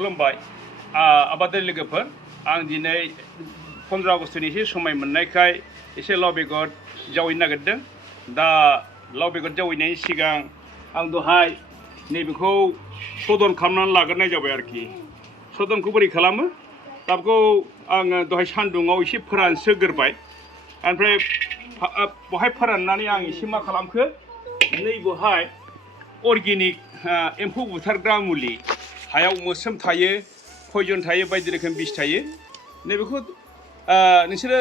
खुलुमबाय आबादारि लोगोफोर आं दिनै 15 आगस्टनि एसे समाय मोननायखाय एसे लाव बेगर जावैनो नागिरदों दा लाव बेगर जावैनायनि सिगां आं दहाय नैबेखौ सदन खालामनानै लाग्रोनाय जाबाय आरोखि सदनखौ बोरै खालामो दा बेखौ आङो दहाय सान्दुङाव एसे फोरानस्रोग्रोबाय ओमफ्राय बहाय फोराननानै आं एसे मा खालामखो नैबेहाय अर्गेनिक एम्फौ बुथारग्रा मुलि हायाव मोस्रोम थायो पयजन थायो बायदि रोखोम बिस थायो नैबेखौ नोंसोरो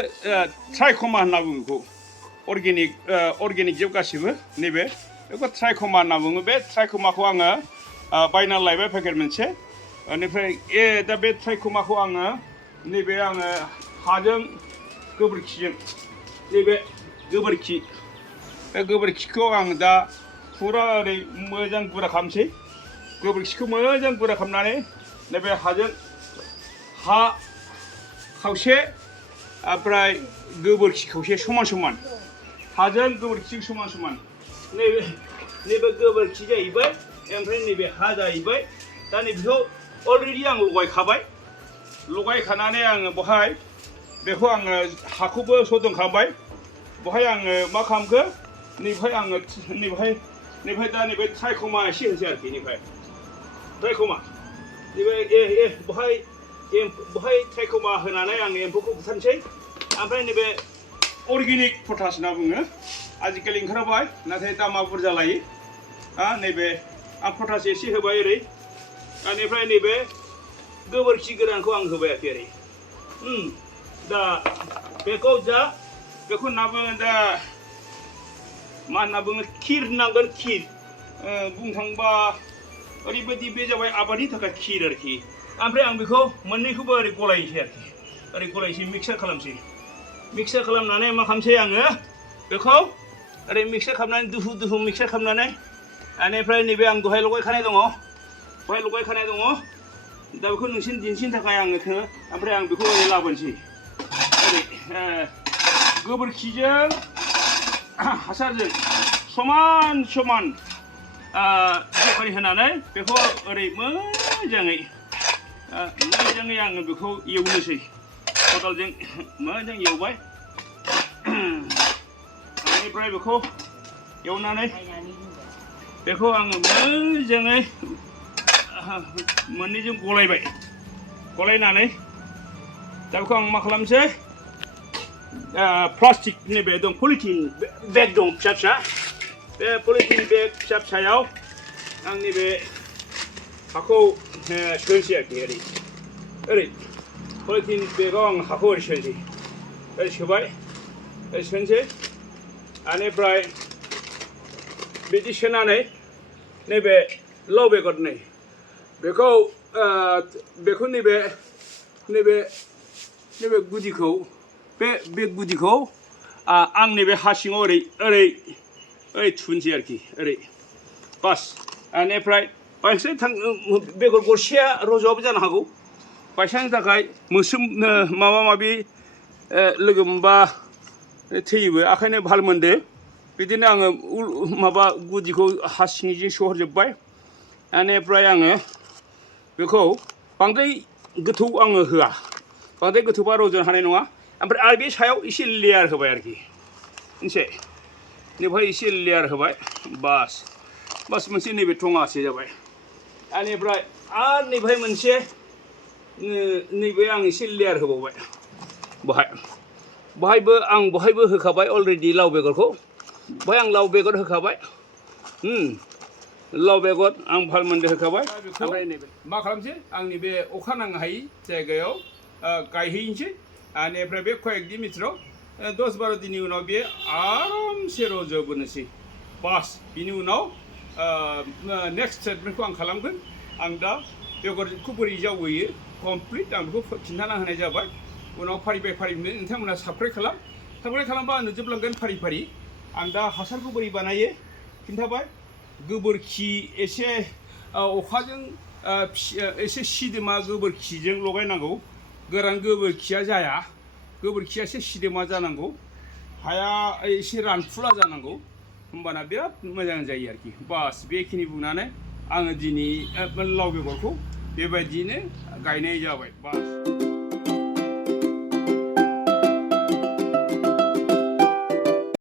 ट्राइकमा होनना बुङो बेखौ अर्गेनिक जोब गासिबो नैबे बेखौ ट्राइकमा होनना बुङो बे ट्राइकमाखौ आङो बायनानै लायबाय पेकेट मोनसे बेनिफ्राय दा बे ट्राइकमाखौ आङो नैबे आङो हाजों गोबोरखिजों नैबे गोबोरखि बे गोबोरखिखौ आं दा फुरा ओरै मोजां गुरा खालामसै गोबोरखिखौ मोजां गुरा खालामनानै नैबे हाजों हा खावसे ओमफ्राय गोबोरखि खावसे समान समान हाजों गोबोरखिजों समान समान नैबे गोबोरखि जाहैबाय ओमफ्राय नैबे हा जाहैबाय दा नैबेखौ अलरेडि आं लगायखानानै आङो बहाय बेखौ आङो हाखौबो सदन खालामबाय बहाय आङो मा खालामखो नैबेहाय आङो नैबेहाय दा नैबे ट्राइकमा एसे होनोसै आरोखि नैबेहाय ट्राइकमा नैबे बहाय ट्राइकमा होनानै आं एम्फौखौ बुथारनोसै ओमफ्राय नैबे अर्गेनिक पटास होनना बुङो आजिखालि ओंखारबाय नाथाय दामा बुरजा लायो नैबे आं पटास एसे होबाय ओरै बेनिफ्राय नैबे गोबोरखि गोरानखौ आं होबाय आरोखि ओरै दा बेखौ होनना बुङो दा मा होनना बुङो खिर होननांगोन खिर बुंनो थाङोबा ओरैबायदि बे जाबाय आबादनि थाखाय खिर आरोखि ओमफ्राय आं बेखौ मोननैखौबो ओरै गलायनोसै आरोखि ओरै गलायनोसै मिक्सार खालामसै मिक्सार खालामनानै मा खालामसै आङो बेखौ ओरै मिक्सार खालामनानै दुहु मिक्सार खालामनानै बेनिफ्राय नैबे आं दहाय लगायखानाय दङ दा बेखौ नोंसिनो दिन्थिनो थाखाय आङो ओमफ्राय आं बेखौ ओरै लाबोनोसै ओरै गोबोरखिजों हासारजों समान जखानि होनानै बेखौ ओरै मोजाङै आङो बेखौ एवनोसै खदालजों मोजां एवबाय बेनिफ्राय बेखौ एवनानै बेखौ आङो मोजाङै मोननैजों गलायनानै दा बेखौ आं मा खालामसै प्लास्टिक नैबे दं पलिथिन बेग दं फिसा बे पलिथिन बेग फिसायाव आं नैबे हाखौ सोनोसै आरोखि ओरै पलिथिन बेगाव आं हाखौ ओरै सोनोसै ओरै सोबाय ओरै सोनोसै बेनिफ्राय बिदि सोनानै नैबे लाव बेगर बेखौ नैबे गुदिखौ बे गुदिखौ आं नैबे हा सिङाव ओरै थुनोसै आरोखि ओरै बास बेनिफ्राय बांसिन बेगर गरसेया रज'आबो जानो हागौ बायसान्सनि थाखाय मोस्रोम माबा माबि लोगो मोनबा थैयोबो ओंखायनो भाल मोनदो बिदिनो आङो माबा गुदिखौ हा सिंजों सोहरजोब्बाय बेनिफ्राय आङो बेखौ बांद्राय गोथौ आङो होआ बांद्राय गोथौबा रज'नो हानाय नङा ओमफ्राय आरो बे सायाव एसे लेयार होबाय आरोखि मोनसे नैबेहाय एसे लेयार होबाय बास मोनसे नैबे थङासे जाबाय बेनिफ्राय आरो नैबेहाय मोनसे नैबे आं एसे लेयार होबावबाय बहायबो होखाबाय अलरेडि लाव बेगरखौ बहाय आं लाव बेगर होखाबाय लाव बेगर आं भालमोनदो होखाबाय ओमफ्राय नैबे मा खालामसै आंनि बे अखा नांनो हायि जायगायाव गायहैनोसै बेनिफ्राय बे कयेक मिनिटआव 10-12 दिननि उनाव बे आरामसे रज'बोनोसै बास बिनि उनाव नेक्स्ट ट्रिटमेन्टखौ आं खालामगोन आं दा बेगरखौ बोरै जावैयो कमप्लिट आं बेखौ खिन्थाना होनाय जाबाय उनाव फारि बाय फारि नोंथांमोना साबस्क्राइब खालामबा नुजोबलांगोन फारि आं दा हासारखौ बोरै बानायो खिन्थाबाय गोबोरखि एसे अखाजों एसे सिदोमा गोबोरखिजों लगायनांगौ गोरान गोबोरखिया जाया गोबोरखिया एसे सिदोमा जानांगौ हाया एसे रानफुला जानांगौ होमबाना बिराद मोजां जायो आरोखि बास बेखिनि बुंनानै आङो दिनै लाव बेगरखौ बेबायदिनो गायनाय जाबाय।